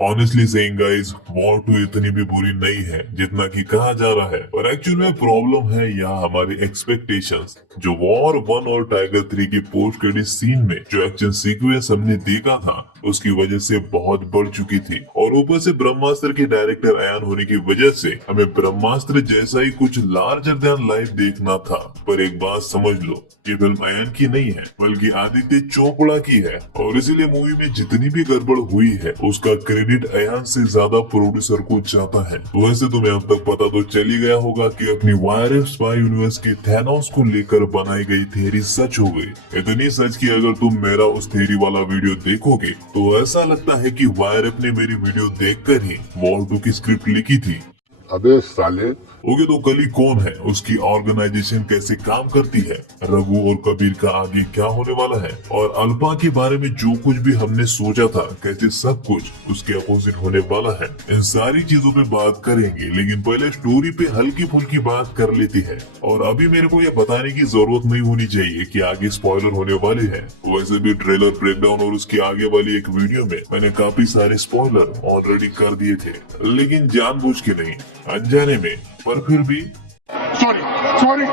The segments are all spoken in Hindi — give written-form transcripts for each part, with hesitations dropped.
ऑनेस्टली सेइंग गाइस, वॉर 2 इतनी भी बुरी नहीं है जितना कि कहा जा रहा है। और एक्चुअल में प्रॉब्लम है यहाँ हमारी एक्सपेक्टेशंस। जो वॉर 1 और टाइगर 3 की पोस्ट क्रेडिट सीन में जो एक्शन सीक्वेंस हमने देखा था उसकी वजह से बहुत बढ़ चुकी थी। और ऊपर से ब्रह्मास्त्र के डायरेक्टर अयान होने की वजह से हमें ब्रह्मास्त्र जैसा ही कुछ लार्जर देन लाइफ देखना था। पर एक बात समझ लो, ये फिल्म अयान की नहीं है बल्कि आदित्य चोपड़ा की है। और इसीलिए मूवी में जितनी भी गड़बड़ हुई है उसका क्रेडिट अयान से ज्यादा प्रोड्यूसर को जाता है। वैसे तुम्हें अब तक पता तो चल ही गया होगा कि अपनी वायर स्पाई यूनिवर्स की थैनोस को लेकर बनाई गई थ्योरी सच हो गई। इतनी सच की अगर तुम मेरा उस थ्योरी वाला वीडियो देखोगे तो ऐसा लगता है कि वायर ने मेरी वीडियो देखकर ही वॉर 2 की स्क्रिप्ट लिखी थी। अबे साले, ओके, तो कली कौन है, उसकी ऑर्गेनाइजेशन कैसे काम करती है, रघु और कबीर का आगे क्या होने वाला है, और अल्पा के बारे में जो कुछ भी हमने सोचा था कैसे सब कुछ उसके अपोजिट होने वाला है, इन सारी चीजों पे बात करेंगे। लेकिन पहले स्टोरी पे हल्की फुल्की बात कर लेती है। और अभी मेरे को ये बताने की जरूरत नहीं होनी चाहिए कि आगे स्पॉइलर होने वाले हैं। वैसे भी ट्रेलर ब्रेकडाउन और उसकी आगे वाली एक वीडियो में मैंने काफी सारे स्पॉइलर ऑलरेडी कर दिए थे, लेकिन जानबूझ के नहीं, अनजाने में। पर फिर भी sorry sorry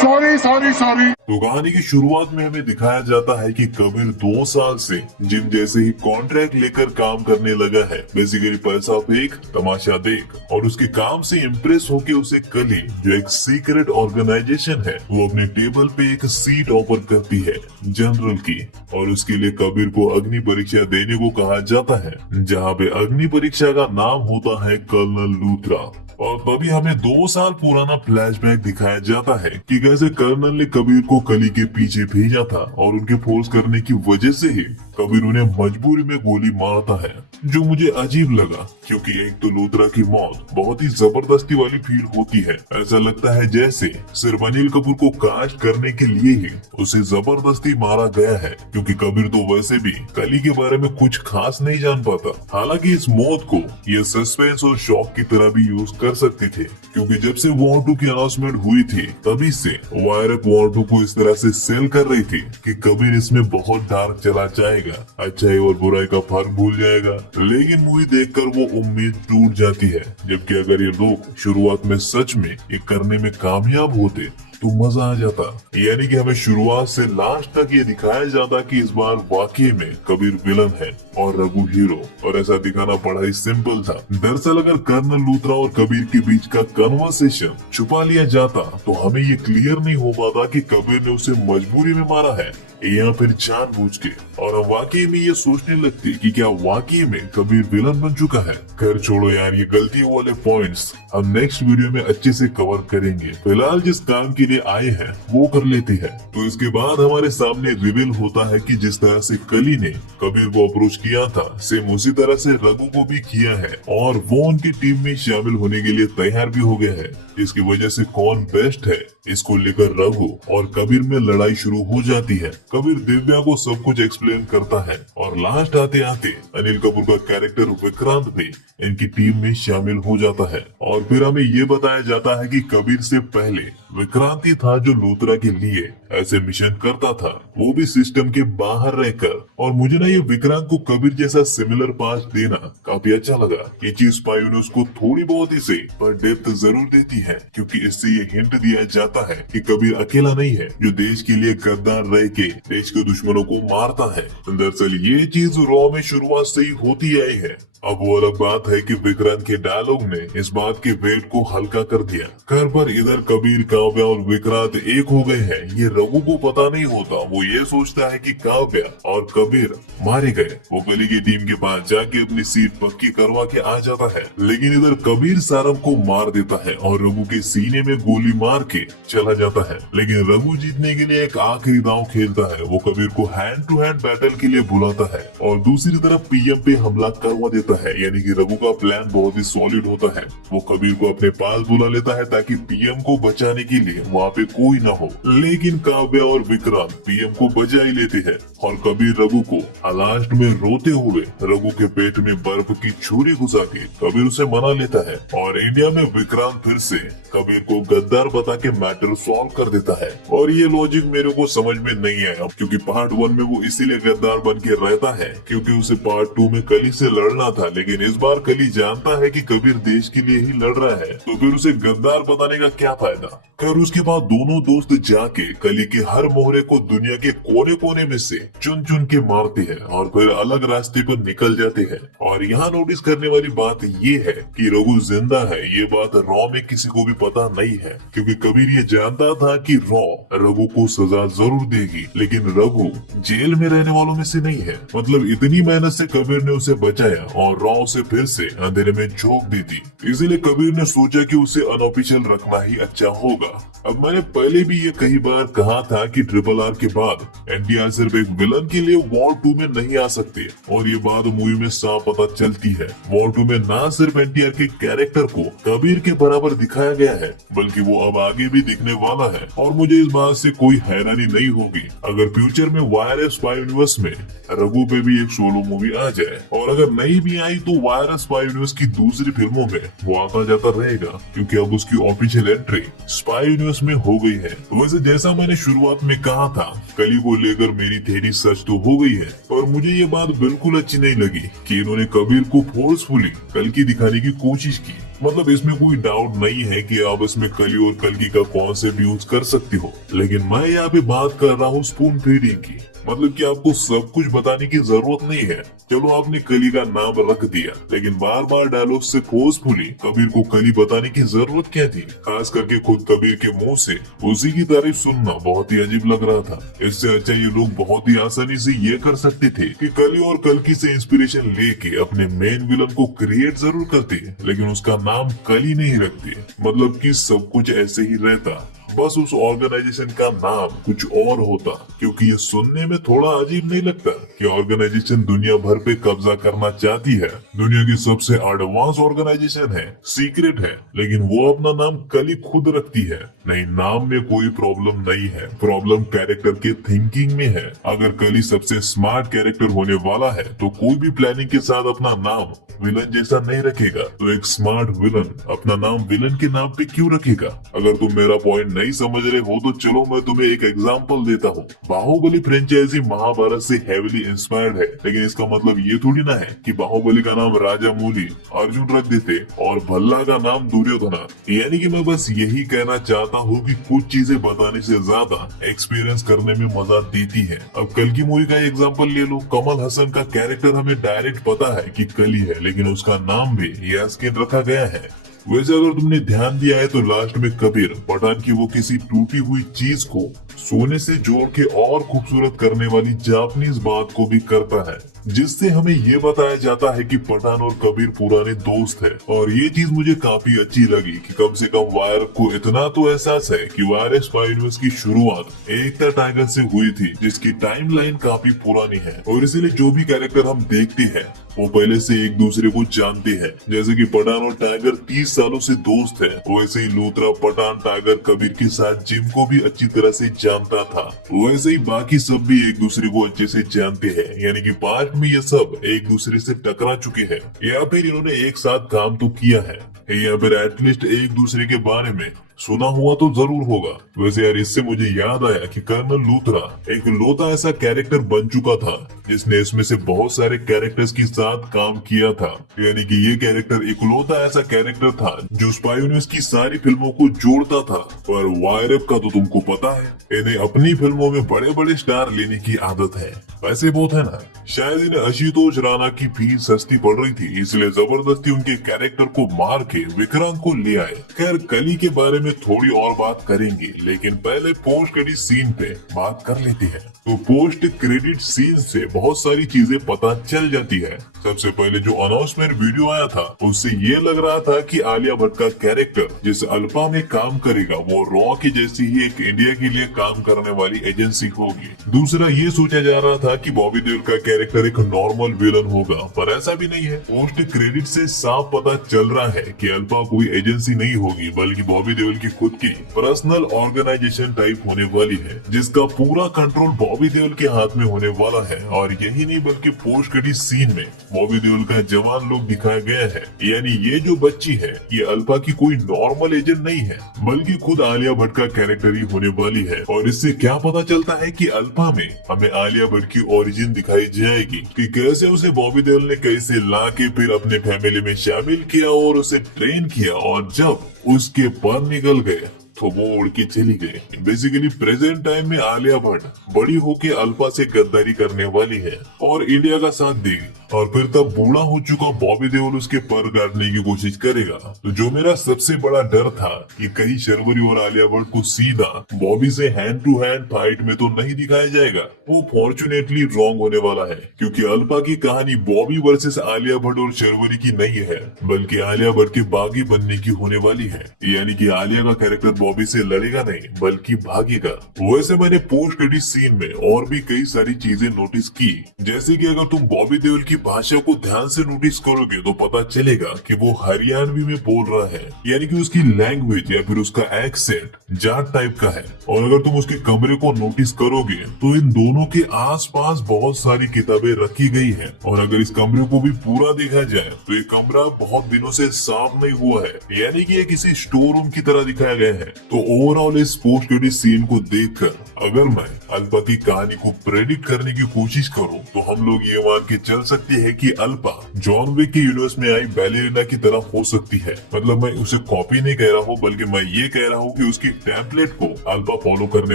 sorry sorry sorry. तो कहानी की शुरुआत में हमें दिखाया जाता है कि कबीर 2 साल से जिम जैसे ही कॉन्ट्रैक्ट लेकर काम करने लगा है। बेसिकली पैसा फेंक, तमाशा देख। और उसके काम से इम्प्रेस होके उसे कली, जो एक सीक्रेट ऑर्गेनाइजेशन है, वो अपने टेबल पे एक सीट ऑफर करती है जनरल की। और उसके लिए कबीर को अग्नि परीक्षा देने को कहा जाता है, जहाँ पे अग्नि परीक्षा का नाम होता है कर्नल लूथरा। और तभी हमें 2 साल पुराना फ्लैशबैक दिखाया जाता है कि कैसे कर्नल ने कबीर को कली के पीछे भेजा था और उनके फोर्स करने की वजह से ही कबीर उन्हें मजबूरी में गोली मारता है। जो मुझे अजीब लगा, क्योंकि एक तो लूथरा की मौत बहुत ही जबरदस्ती वाली फील होती है। ऐसा लगता है जैसे सिर्फ अनिल कपूर को कास्ट करने के लिए ही उसे जबरदस्ती मारा गया है, क्योंकि कबीर तो वैसे भी कली के बारे में कुछ खास नहीं जान पाता। हालांकि इस मौत को ये सस्पेंस और शॉक की तरह भी यूज कर सकते थे, क्योंकि जब से वॉर 2 की अनाउंसमेंट हुई थी तभी से वायर वॉर 2 को इस तरह से सेल कर रही थी कि कबीर इसमें बहुत डार्क चला जाएगा, अच्छाई और बुराई का फर्क भूल जाएगा। लेकिन मूवी देखकर वो उम्मीद टूट जाती है। जबकि अगर ये लोग शुरुआत में सच में ये करने में कामयाब होते तो मजा आ जाता। यानी कि हमें शुरुआत से लास्ट तक ये दिखाया जाता कि इस बार वाकई में कबीर विलन है और रघु हीरो। और ऐसा दिखाना बड़ा ही सिंपल था। दरअसल अगर कर्नल लूथरा और कबीर के बीच का कन्वर्सेशन छुपा लिया जाता तो हमें ये क्लियर नहीं हो पाता कि कबीर ने उसे मजबूरी में मारा है या फिर जानबूझ के। और हम वाकई में ये सोचने लगते कि क्या वाकई में कबीर विलन बन चुका है। खैर छोड़ो यार, ये गलतियों वाले पॉइंट्स हम नेक्स्ट वीडियो में अच्छे से कवर करेंगे। फिलहाल जिस काम के लिए आए हैं वो कर लेते हैं। तो इसके बाद हमारे सामने रिवील होता है कि जिस तरह से कली ने कबीर को अप्रोच किया था, सेम उसी तरह से रघु को भी किया है। और वो उनकी टीम में शामिल होने के लिए तैयार भी हो गया है। इसकी वजह से कौन बेस्ट है इसको लेकर रघु और कबीर में लड़ाई शुरू हो जाती है। कबीर दिव्या को सब कुछ एक्सप्लेन करता है और लास्ट आते आते अनिल कपूर का कैरेक्टर विक्रांत भी इनकी टीम में शामिल हो जाता है। और फिर हमें ये बताया जाता है कि कबीर से पहले विक्रांत ही था जो लूथरा के लिए ऐसे मिशन करता था, वो भी सिस्टम के बाहर रहकर। और मुझे ना ये विक्रांत को कबीर जैसा सिमिलर पास देना काफी अच्छा लगा। ये चीज स्पाई यूनिवर्स को थोड़ी बहुत ही सही पर डेप्थ जरूर देती है, क्योंकि इससे ये हिंट दिया जाता है कि कबीर अकेला नहीं है जो देश के लिए गद्दार रह के देश के दुश्मनों को मारता है। दरअसल ये चीज रॉ में शुरुआत से ही होती आई है। अब वो अलग बात है कि विक्रांत के डायलॉग ने इस बात के वेट को हल्का कर दिया। घर पर इधर कबीर, काव्या और विक्रांत एक हो गए हैं, ये रघु को पता नहीं होता। वो ये सोचता है कि काव्या और कबीर मारे गए। वो कली की टीम के पास जाके अपनी सीट पक्की करवा के आ जाता है। लेकिन इधर कबीर सारंग को मार देता है और रघु के सीने में गोली मार के चला जाता है। लेकिन रघु जीतने के लिए एक आखिरी दांव खेलता है। वो कबीर को हैंड टू हैंड बैटल के लिए बुलाता है और दूसरी तरफ पीएम पे हमला करवा देता करता है, यानी कि रघु का प्लान बहुत ही सॉलिड होता है। वो कबीर को अपने पास बुला लेता है ताकि पीएम को बचाने के लिए वहाँ पे कोई न हो, लेकिन काव्या और विक्रांत पीएम को बचा ही लेते हैं और कबीर रघु को लास्ट में रोते हुए रघु के पेट में बर्फ की छुरी घुसा के कबीर उसे मना लेता है और इंडिया में विक्रांत फिर से कबीर को गद्दार बता के मैटर सॉल्व कर देता है। और ये लॉजिक मेरे को समझ में नहीं आया, क्योंकि पार्ट 1 में वो इसीलिए गद्दार बन के रहता है क्योंकि उसे पार्ट 2 में कली से लड़ना था, लेकिन इस बार कली जानता है कि कबीर देश के लिए ही लड़ रहा है, तो फिर उसे गद्दार बताने का क्या फायदा। खैर उसके बाद दोनों दोस्त जाके कली के हर मोहरे को दुनिया के कोने कोने में से चुन चुन के मारते हैं और फिर अलग रास्ते पर निकल जाते हैं। और यहाँ नोटिस करने वाली बात ये है कि रघु जिंदा है, ये बात रॉ में किसी को भी पता नहीं है, क्योंकि कबीर ये जानता था कि रॉ रघु को सजा जरूर देगी, लेकिन रघु जेल में रहने वालों में से नहीं है। मतलब इतनी मेहनत से कबीर ने उसे बचाया और रॉ उसे फिर से अंधेरे में झोंक दी थी, इसीलिए कबीर ने सोचा कि उसे अनऑफिशियल रखना ही अच्छा होगा। अब मैंने पहले भी ये कई बार कहा था कि RRR के बाद एनटीआर सिर्फ एक विलन के लिए वॉर 2 में नहीं आ सकते, और ये बात मूवी में साफ पता चलती है। वॉर 2 में ना सिर्फ एनटीआर के कैरेक्टर को कबीर के बराबर दिखाया गया है, बल्कि वो अब आगे भी दिखने वाला है। और मुझे इस बात से कोई हैरानी नहीं होगी अगर फ्यूचर में वायरस स्पाई यूनिवर्स में रघु पे भी एक सोलो मूवी आ जाए, और अगर नहीं भी आई तो वायरस स्पाई यूनिवर्स की दूसरी फिल्मों में वो आता जाता रहेगा, क्योंकि अब उसकी ऑफिशियल एंट्री स्पाई यूनिवर्स में हो गई है। वैसे जैसा मैंने शुरुआत में कहा था, कली को लेकर मेरी थ्योरी सच तो हो गई है, और मुझे ये बात बिल्कुल अच्छी नहीं लगी कि इन्होंने कबीर को फोर्सफुली कल्कि दिखाने की कोशिश की। मतलब इसमें कोई डाउट नहीं है कि आप इसमें कली और कल्कि का कॉन्सेप्ट यूज कर सकती हो, लेकिन मैं यहाँ पे बात कर रहा हूँ स्पून फीडिंग की। मतलब कि आपको सब कुछ बताने की जरूरत नहीं है। चलो आपने कली का नाम रख दिया, लेकिन बार बार डायलॉग से फोर्सफुली कबीर को कली बताने की जरूरत क्या थी? खास करके खुद कबीर के मुंह से उसी की तारीफ सुनना बहुत ही अजीब लग रहा था। इससे अच्छा ये लोग बहुत ही आसानी से ये कर सकते थे कि कली और कल्कि से इंस्पिरेशन लेके अपने मेन विलन को क्रिएट जरूर करते, लेकिन उसका नाम कली नहीं रखते। मतलब कि सब कुछ ऐसे ही रहता, बस उस ऑर्गेनाइजेशन का नाम कुछ और होता। क्योंकि ये सुनने में थोड़ा अजीब नहीं लगता कि ऑर्गेनाइजेशन दुनिया भर पे कब्जा करना चाहती है, दुनिया की सबसे एडवांस ऑर्गेनाइजेशन है, सीक्रेट है, लेकिन वो अपना नाम कली खुद रखती है। नहीं, नाम में कोई प्रॉब्लम नहीं है, प्रॉब्लम कैरेक्टर के थिंकिंग में है। अगर कली सबसे स्मार्ट कैरेक्टर होने वाला है तो कोई भी प्लानिंग के साथ अपना नाम विलन जैसा नहीं रखेगा, तो एक स्मार्ट विलन अपना नाम विलन के नाम पे क्यों रखेगा? अगर तुम मेरा पॉइंट नहीं समझ रहे हो तो चलो मैं तुम्हें एक एग्जांपल देता हूँ। बाहुबली फ्रेंचाइजी महाभारत से हेविली इंस्पायर्ड है, लेकिन इसका मतलब ये थोड़ी ना है कि बाहुबली का नाम राजा मूली अर्जुन रख देते और भल्ला का नाम दुर्योधना। यानी कि मैं बस यही कहना चाहता हूँ कि कुछ चीजें बताने से ज्यादा एक्सपीरियंस करने में मजा देती है। अब कल की मूवी का एग्जाम्पल ले लो। कमल हसन का कैरेक्टर हमें डायरेक्ट पता है कि कली है, लेकिन उसका नाम भी यास्किन रखा गया है। वैसे अगर तुमने ध्यान दिया है तो लास्ट में कबीर पठान की वो किसी टूटी हुई चीज को सोने से जोड़ के और खूबसूरत करने वाली जापानीज बात को भी करता है, जिससे हमें ये बताया जाता है कि पठान और कबीर पुराने दोस्त हैं। और ये चीज मुझे काफी अच्छी लगी कि कम से कम वायर को इतना तो एहसास है कि वायर स्पाई यूनिवर्स की शुरुआत एकता टाइगर से हुई थी, जिसकी टाइमलाइन काफी पुरानी है, और इसीलिए जो भी कैरेक्टर हम देखते हैं वो पहले से एक दूसरे को जानते हैं। जैसे कि पठान और टाइगर 30 सालों से दोस्त हैं, वैसे ही लूथरा पठान टाइगर कबीर के साथ जिम को भी अच्छी तरह से जानता था, वैसे ही बाकी सब भी एक दूसरे को अच्छे से जानते हैं। यानी कि पार्ट में ये सब एक दूसरे से टकरा चुके हैं, या फिर इन्होंने एक साथ काम तो किया है, या फिर एटलीस्ट एक दूसरे के बारे में सुना हुआ तो जरूर होगा। वैसे यार इससे मुझे याद आया कि कर्नल लूथरा एक लौता ऐसा कैरेक्टर बन चुका था जिसने इसमें से बहुत सारे कैरेक्टर्स के साथ काम किया था। यानी कि ये कैरेक्टर इकलौता ऐसा कैरेक्टर था जो स्पाई यूनिवर्स की सारी फिल्मों को जोड़ता था। पर वायरअप का तो तुमको पता है, इन्हें अपनी फिल्मों में बड़े बड़े स्टार लेने की आदत है। वैसे बहुत है ना, शायद इन्हें आशुतोष राणा की फीस सस्ती पड़ रही थी, इसलिए जबरदस्ती उनके कैरेक्टर को मार के विक्रांत को ले आए। खैर कली के बारे में में थोड़ी और बात करेंगे, लेकिन पहले पोस्ट क्रेडिट सीन पे बात कर लेते हैं। तो पोस्ट क्रेडिट सीन से बहुत सारी चीजें पता चल जाती है। सबसे पहले जो अनाउंसमेंट वीडियो आया था उससे ये लग रहा था कि आलिया भट्ट का कैरेक्टर जिस अल्पा में काम करेगा वो रॉ की जैसी ही एक इंडिया के लिए काम करने वाली एजेंसी होगी। दूसरा ये सोचा जा रहा था कि बॉबी देओल का कैरेक्टर एक नॉर्मल विलन होगा, पर ऐसा भी नहीं है। पोस्ट क्रेडिट से साफ पता चल रहा है कि अल्पा कोई एजेंसी नहीं होगी, बल्कि बॉबी देओल की खुद की पर्सनल ऑर्गेनाइजेशन टाइप होने वाली है, जिसका पूरा कंट्रोल बॉबी देओल के हाथ में होने वाला है। और यही नहीं बल्कि पोस्ट क्रेडिट सीन में बॉबी देओल का जवान लुक दिखाया गया है। यानी ये जो बच्ची है ये अल्पा की कोई नॉर्मल एजेंट नहीं है, बल्कि खुद आलिया भट्ट का कैरेक्टर ही होने वाली है। और इससे क्या पता चलता है कि अल्पा में हमें आलिया भट्ट की ओरिजिन दिखाई जाएगी कि कैसे उसे बॉबी देओल ने कैसे ला के फिर अपने फैमिली में शामिल किया और उसे ट्रेन किया, और जब उसके पर निकल गए तो वो उड़ के चली गई। बेसिकली प्रेजेंट टाइम में आलिया भट्ट बड़ी होके अल्पा से गद्दारी करने वाली है और इंडिया का साथ देगी, और फिर तब बूढ़ा हो चुका बॉबी देओल उसके पर काटने की कोशिश करेगा। तो जो मेरा सबसे बड़ा डर था कि कहीं शर्वरी और आलिया भट्ट को सीधा बॉबी से हैंड टू हैंड फाइट में तो नहीं दिखाया जाएगा, वो फॉर्चुनेटली रॉन्ग होने वाला है। क्योंकि अल्पा की कहानी बॉबी वर्सेस आलिया भट्ट और शर्वरी की नहीं है, बल्कि आलिया भट्ट के बागी बनने की होने वाली है। यानी कि आलिया का कैरेक्टर बॉबी से लड़ेगा नहीं बल्कि भागेगा। वैसे मैंने पोस्ट क्रेडिट सीन में और भी कई सारी चीजें नोटिस की, जैसे कि अगर तुम बॉबी देओल की भाषा को ध्यान से नोटिस करोगे तो पता चलेगा कि वो हरियाणवी में बोल रहा है, यानी कि उसकी लैंग्वेज या फिर उसका एक्सेंट जाट टाइप का है। और अगर तुम उसके कमरे को नोटिस करोगे तो इन दोनों के आसपास बहुत सारी किताबें रखी गई है, और अगर इस कमरे को भी पूरा देखा जाए तो ये कमरा बहुत दिनों से साफ नहीं हुआ है, यानी कि ये किसी स्टोर रूम की तरह दिखाया गया है। तो ओवरऑल इस पोस्ट क्रेडिट सीन को देखकर अगर मैं अल्पा की कहानी को प्रेडिक्ट करने की कोशिश करूं तो हम लोग ये मान के चल सकते हैं कि अल्पा जॉन विक के यूनिवर्स में आई बैलेरिना की तरह हो सकती है। मतलब मैं उसे कॉपी नहीं कह रहा हूँ, बल्कि मैं ये कह रहा हूँ कि उसकी टेम्पलेट को अल्पा फॉलो करने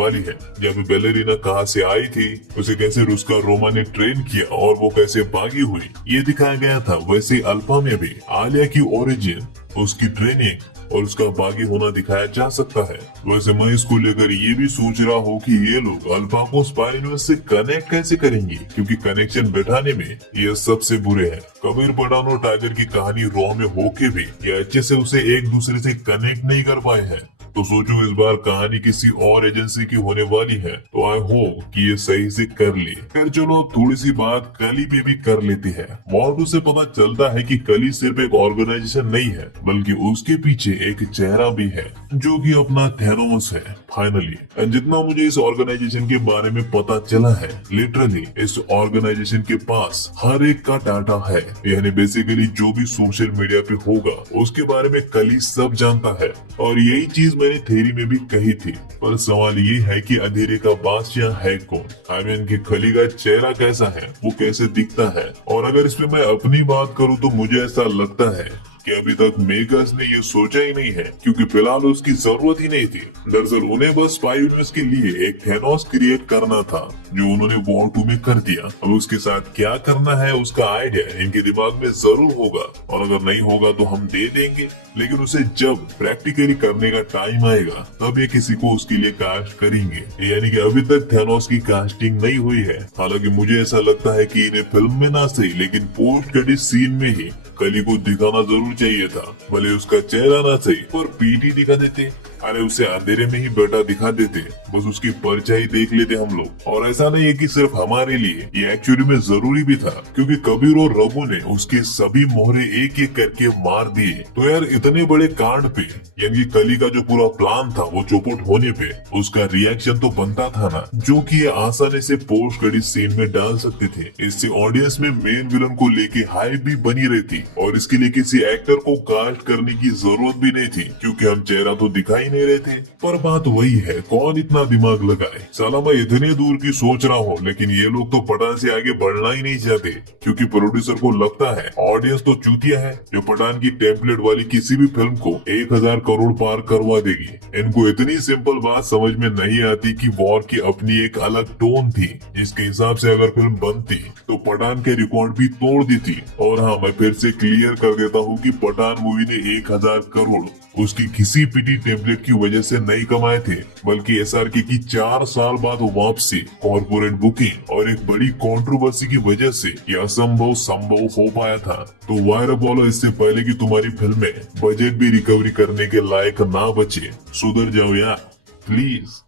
वाली है। जब बैलेरिना कहाँ से आई थी, उसे कैसे रुस्का रोमा ने ट्रेन किया और वो कैसे भागी हुई, ये दिखाया गया था। वैसे अल्पा में भी आलिया की ओरिजिन, उसकी ट्रेनिंग और उसका बागी होना दिखाया जा सकता है। वैसे मैं इसको लेकर ये भी सोच रहा हूँ कि ये लोग अल्फा को स्पाई यूनिवर्स से कनेक्ट कैसे करेंगे, क्योंकि कनेक्शन बैठाने में ये सबसे बुरे हैं। कबीर पठान और टाइगर की कहानी रॉ में होके भी ये अच्छे से उसे एक दूसरे से कनेक्ट नहीं कर पाए हैं। तो सोचो इस बार कहानी किसी और एजेंसी की होने वाली है, तो आई होप कि ये सही से कर ले। फिर चलो थोड़ी सी बात कली पे भी कर लेते हैं। मॉर्डू से पता चलता है कि कली सिर्फ एक ऑर्गेनाइजेशन नहीं है, बल्कि उसके पीछे एक चेहरा भी है, जो कि अपना थैनोस है फाइनली। जितना मुझे इस ऑर्गेनाइजेशन के बारे में पता चला है, लिटरली इस ऑर्गेनाइजेशन के पास हर एक का डाटा है, यानी बेसिकली जो भी सोशल मीडिया पे होगा उसके बारे में कली सब जानता है। और यही चीज मैंने थ्योरी में भी कही थी। पर सवाल ये है कि अंधेरे का बादशाह है कौन? आई मीन कि कली का चेहरा कैसा है, वो कैसे दिखता है? और अगर इसमें मैं अपनी बात करूँ तो मुझे ऐसा लगता है कि अभी तक मेकर्स ने ये सोचा ही नहीं है, क्योंकि फिलहाल उसकी जरूरत ही नहीं थी। दरअसल उन्हें बस स्पाई यूनिवर्स के लिए एक थैनोस क्रिएट करना था, जो उन्होंने वॉर 2 में कर दिया। अब उसके साथ क्या करना है उसका आइडिया इनके दिमाग में जरूर होगा, और अगर नहीं होगा तो हम दे देंगे, लेकिन उसे जब प्रैक्टिकली करने का टाइम आएगा तब ये किसी को उसके लिए कास्ट करेंगे। यानी कि अभी तक थैनोस की कास्टिंग नहीं हुई है। हालांकि मुझे ऐसा लगता है कि इन्हें फिल्म में ना सही, लेकिन पोस्ट क्रेडिट सीन में ही कली को दिखाना जरूर चाहिए था। भले उसका चेहरा ना सही, पर पीठ ही दिखा देते। अरे उसे अंधेरे में ही बेटा दिखा देते, बस उसकी परछाई देख लेते हम लोग। और ऐसा नहीं है कि सिर्फ हमारे लिए, ये एक्चुअली में जरूरी भी था, क्योंकि कबीर और रघु ने उसके सभी मोहरे एक एक करके मार दिए। तो यार इतने बड़े कांड पे, यानी कली का जो पूरा प्लान था वो चौपट होने पे उसका रिएक्शन तो बनता था ना, जो कि ये आसानी से पोस्ट क्रेडिट सीन में डाल सकते थे। इससे ऑडियंस में मेन विलन को लेके हाइप भी बनी रहती, और इसके लिए किसी एक्टर को कास्ट करने की जरूरत भी नहीं थी, क्योंकि हम चेहरा तो दिखाई नहीं रहे थे। पर बात वही है, कौन इतना दिमाग लगाए। साला मैं इतने दूर की सोच रहा हूँ, लेकिन ये लोग तो पठान से आगे बढ़ना ही नहीं चाहते, क्योंकि प्रोड्यूसर को लगता है ऑडियंस तो चूतिया है, जो पठान की टेम्पलेट वाली किसी भी फिल्म को 1000 करोड़ पार करवा देगी। इनको इतनी सिंपल बात समझ में नहीं आती कि वॉर की अपनी एक अलग टोन थी, जिसके हिसाब से अगर फिल्म बनती तो पठान के रिकॉर्ड भी तोड़ दी थी। और हाँ, मैं फिर से क्लियर कर देता हूँ कि पठान मूवी ने 1000 करोड़ उसकी किसी पीटी टेम्पलेट की वजह से नहीं कमाए थे, बल्कि एसआरके की 4 साल बाद वापसी, कॉर्पोरेट बुकिंग और एक बड़ी कंट्रोवर्सी की वजह से यह असंभव संभव हो पाया था। तो वायर अपोलो, इससे पहले कि तुम्हारी फिल्में बजट भी रिकवरी करने के लायक ना बचे, सुधर जाओ यार प्लीज।